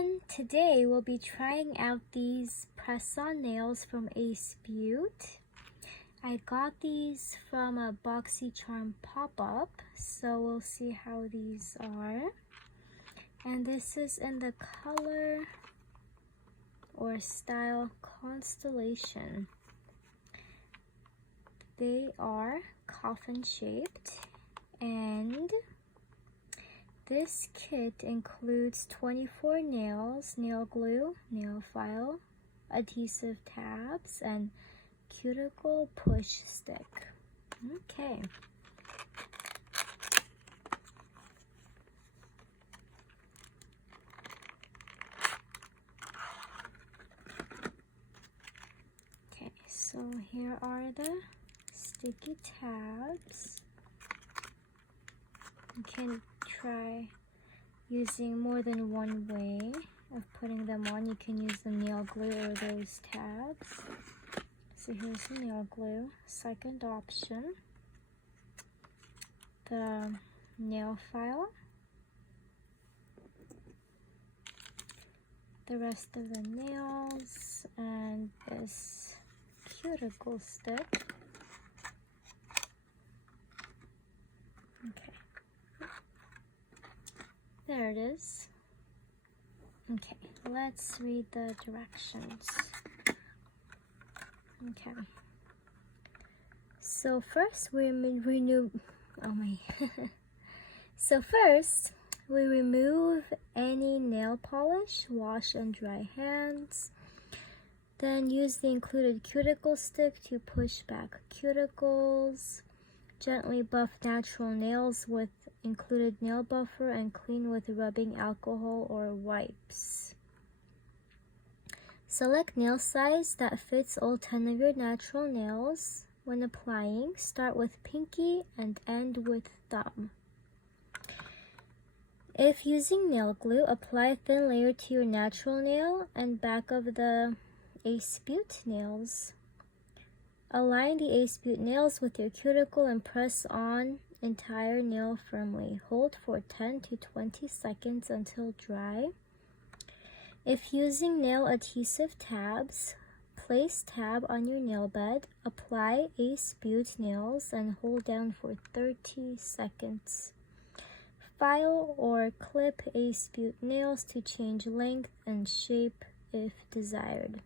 then today we'll be trying out these press-on nails from Beaute. I got these from a Boxycharm pop-up, so we'll see how these are. And this is in the color or style Constellation. They are coffin shaped, and this kit includes 24 nails, nail glue, nail file, adhesive tabs, and cuticle push stick. Okay. Okay, so here are the sticky tabs. You can try using more than one way of putting them on. You can use the nail glue or those tabs. So here's the nail glue. Second option, the nail file. The rest of the nails and this cuticle stick. Okay. There it is. Okay, let's read the directions. Okay. So first we remove we remove any nail polish, wash and dry hands. Then use the included cuticle stick to push back cuticles. Gently buff natural nails with included nail buffer and clean with rubbing alcohol or wipes. Select nail size that fits all 10 of your natural nails. When applying, start with pinky and end with thumb. If using nail glue, apply a thin layer to your natural nail and back of the Beaute nails. Align the Beaute nails with your cuticle and press on entire nail firmly. Hold for 10 to 20 seconds until dry. If using nail adhesive tabs, place tab on your nail bed, apply Beaute nails and hold down for 30 seconds. File or clip Beaute nails to change length and shape if desired.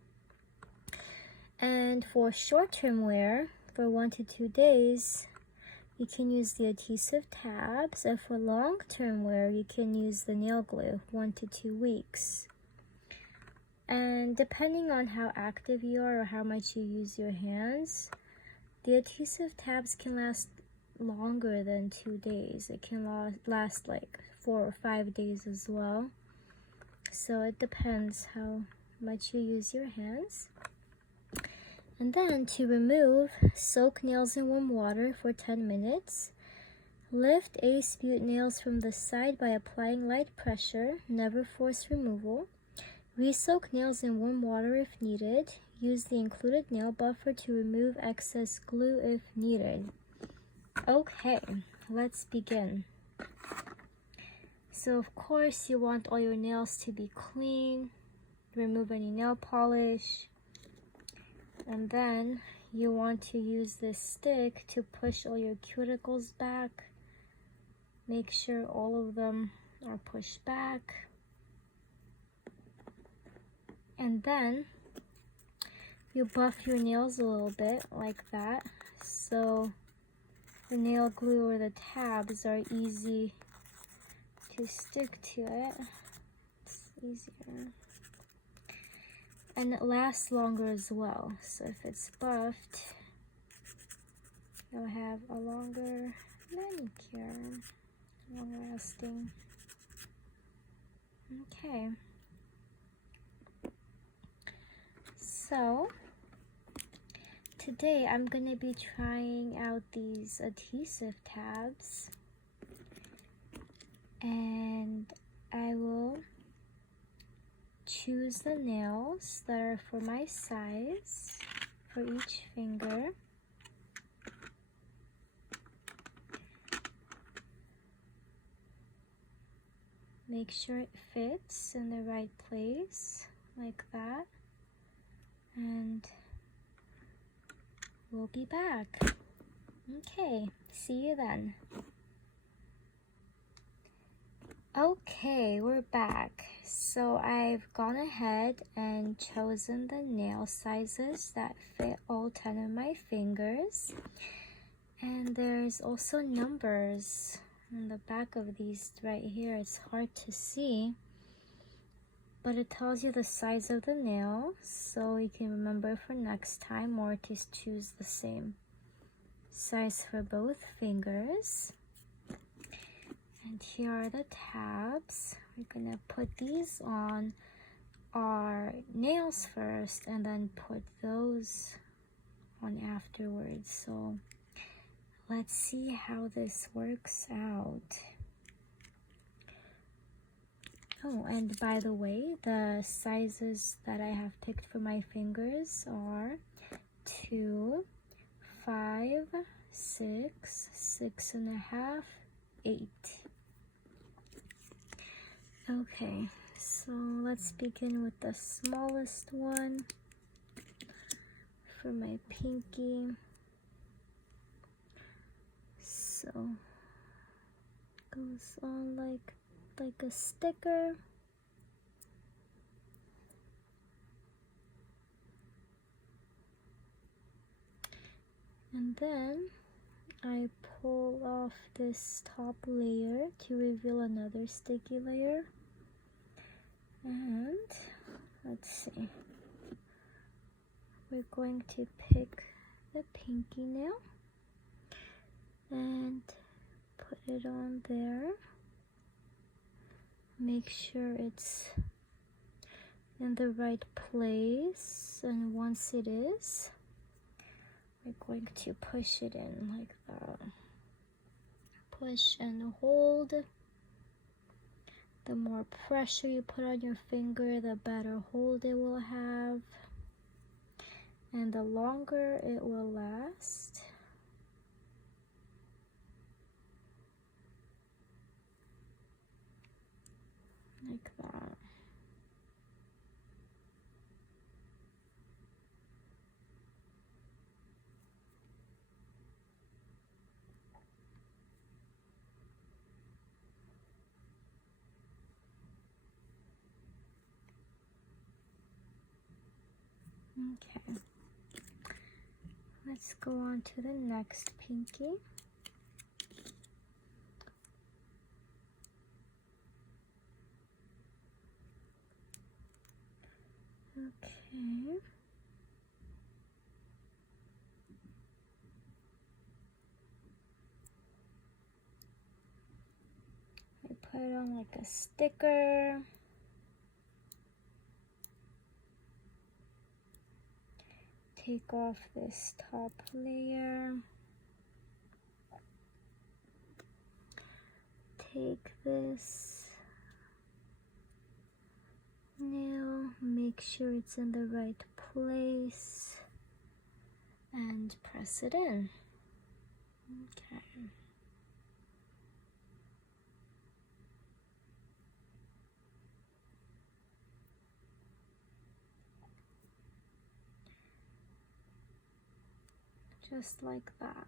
And for short-term wear, for 1 to 2 days, you can use the adhesive tabs, and for long-term wear, you can use the nail glue, 1 to 2 weeks. And depending on how active you are or how much you use your hands, the adhesive tabs can last longer than 2 days. It can last like 4 or 5 days as well. So it depends how much you use your hands. And then to remove, soak nails in warm water for 10 minutes. Lift Beaute nails from the side by applying light pressure. Never force removal. Re-soak nails in warm water if needed. Use the included nail buffer to remove excess glue if needed. Okay, let's begin. So of course you want all your nails to be clean. Remove any nail polish. And then you want to use this stick to push all your cuticles back. Make sure all of them are pushed back. And then you buff your nails a little bit like that, so the nail glue or the tabs are easy to stick to it. It's easier. And it lasts longer as well. So if it's buffed, you'll have a longer manicure, longer lasting. Okay. So today I'm going to be trying out these adhesive tabs, and I will choose the nails that are for my size for each finger. Make sure it fits in the right place, like that. And we'll be back. Okay, see you then. Okay, we're back. So I've gone ahead and chosen the nail sizes that fit all 10 of my fingers. And there's also numbers on the back of these right here. It's hard to see, but it tells you the size of the nail, so you can remember for next time, or just choose the same size for both fingers. And here are the tabs. We're gonna put these on our nails first and then put those on afterwards. So let's see how this works out. Oh, and by the way, the sizes that I have picked for my fingers are 2, 5, 6, 6.5, 8. Okay, so let's begin with the smallest one for my pinky. So goes on like a sticker. And then I pull off this top layer to reveal another sticky layer. And let's see, we're going to pick the pinky nail and put it on there. Make sure it's in the right place, and once it is, we're going to push it in like that. Push and hold. The more pressure you put on your finger, the better hold it will have, and the longer it will last. Like that. Okay, let's go on to the next pinky. Okay. I put it on like a sticker. Take off this top layer. Take this nail, make sure it's in the right place, and press it in. Okay. Just like that.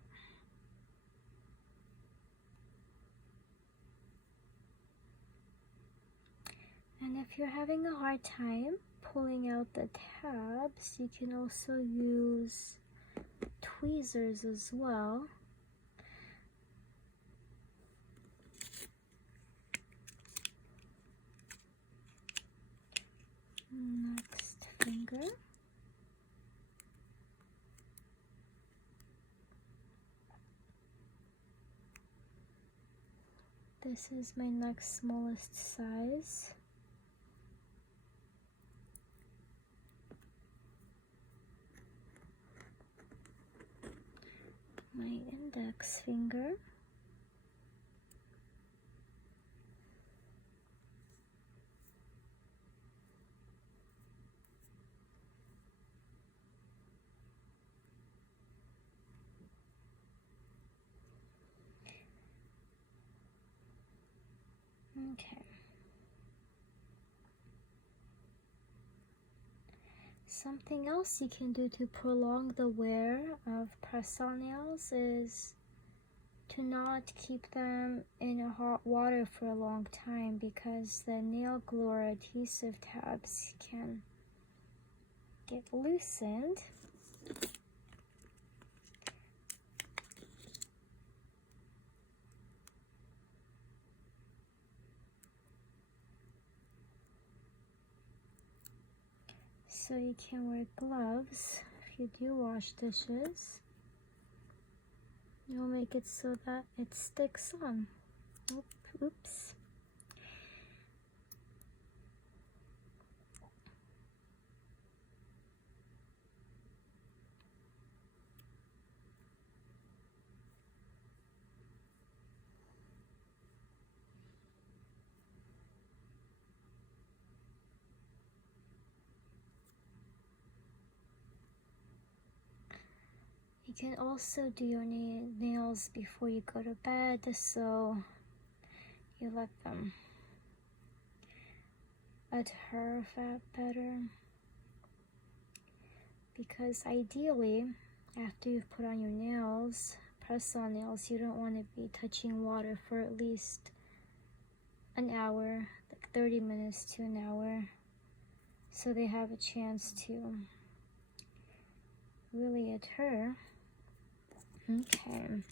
And if you're having a hard time pulling out the tabs, you can also use tweezers as well. Next finger. This is my next smallest size. My index finger. Okay, Something else you can do to prolong the wear of press-on nails is to not keep them in a hot water for a long time, because the nail glue or adhesive tabs can get loosened. So you can wear gloves if you do wash dishes. You'll make it so that it sticks on. Oops. You can also do your nails before you go to bed, so you let them adhere better. Because ideally, after you've put on your nails, press-on nails, you don't want to be touching water for at least an hour, like 30 minutes to an hour, so they have a chance to really adhere. Okay.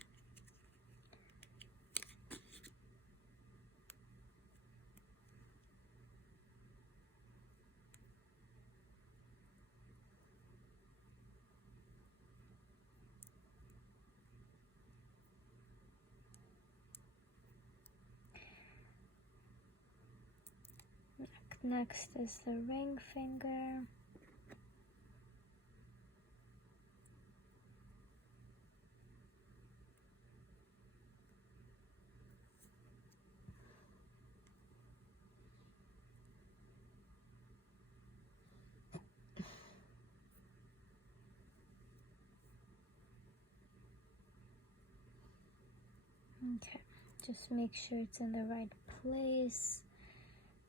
Next is the ring finger. Okay, just make sure it's in the right place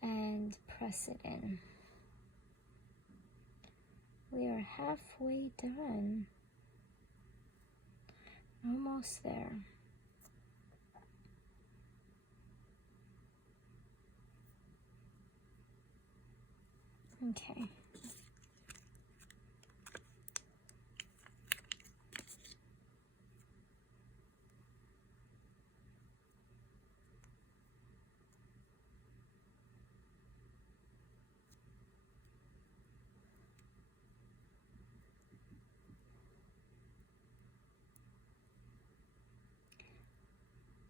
and press it in. We are halfway done. Almost there. Okay.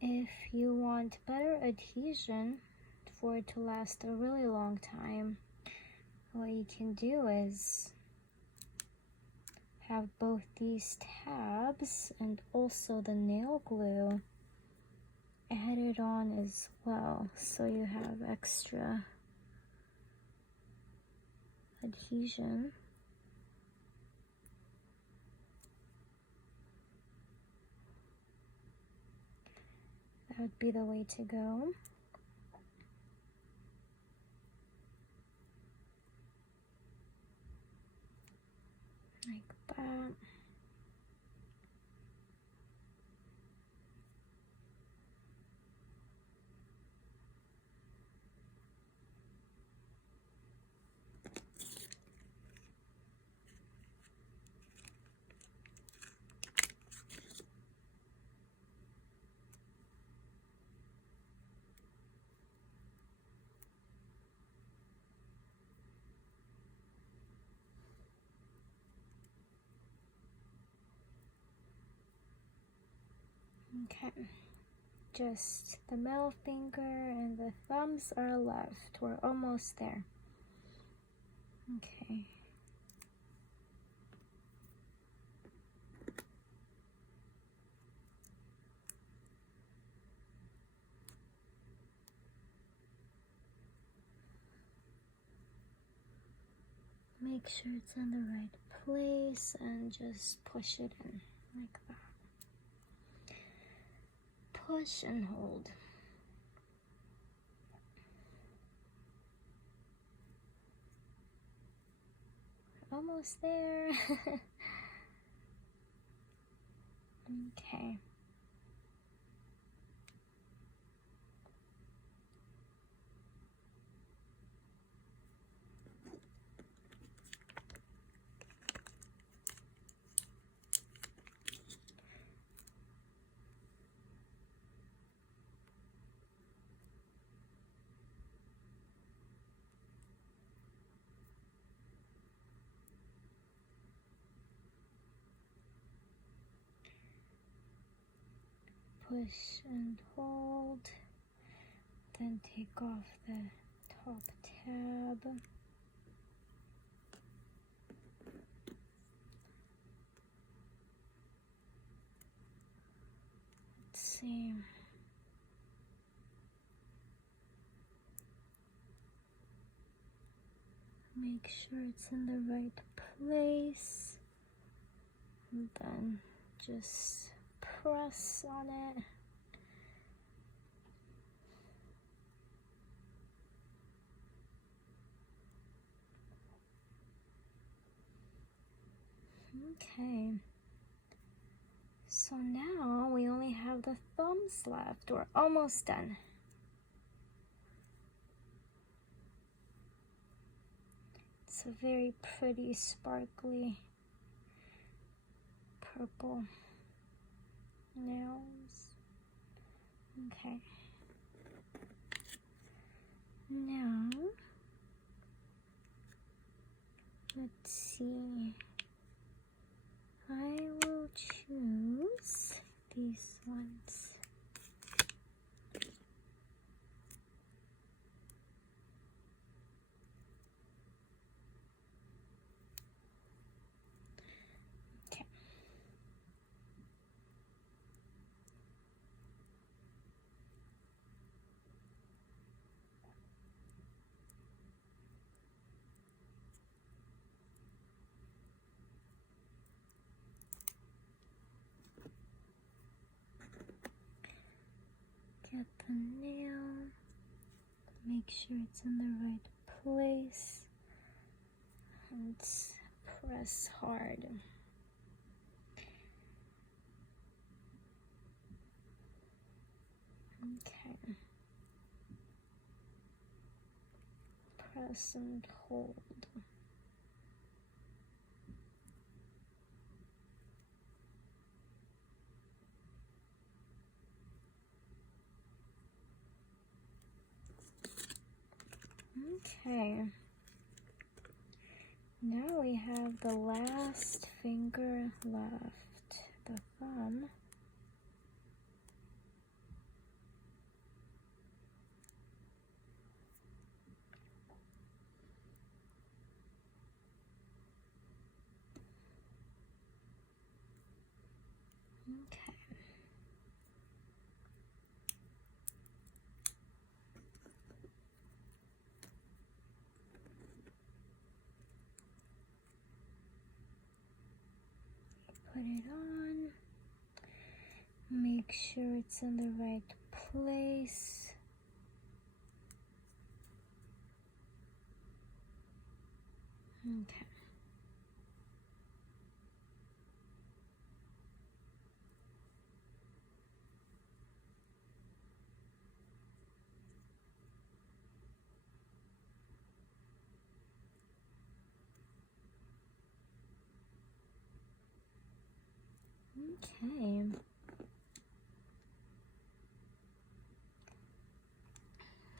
If you want better adhesion for it to last a really long time, what you can do is have both these tabs and also the nail glue added on as well, so you have extra adhesion. That would be the way to go. Like that. Okay, just the middle finger and the thumbs are left. We're almost there. Okay. Make sure it's in the right place and just push it in like that. Push and hold. almost there. Okay. Push and hold, then take off the top tab. Let's see. Make sure it's in the right place, and then just press on it. Okay, so now we only have the thumbs left. We're almost done. It's a very pretty, sparkly purple nails. Okay. Now, let's see. I will choose these ones. Okay. Get the nail, make sure it's in the right place, and press hard. Okay. Press and hold. Okay, now we have the last finger left, the thumb. Okay. Put it on. Make sure it's in the right place. Okay. Okay.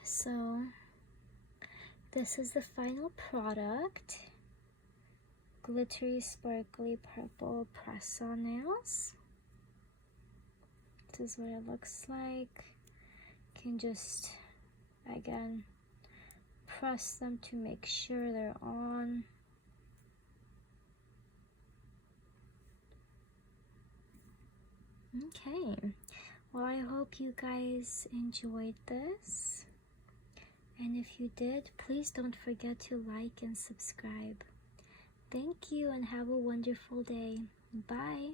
So this is the final product. Glittery, sparkly purple press-on nails. This is what it looks like. You can just, again, press them to make sure they're on. Okay, well, I hope you guys enjoyed this. And if you did, please don't forget to like and subscribe. Thank you and have a wonderful day. Bye.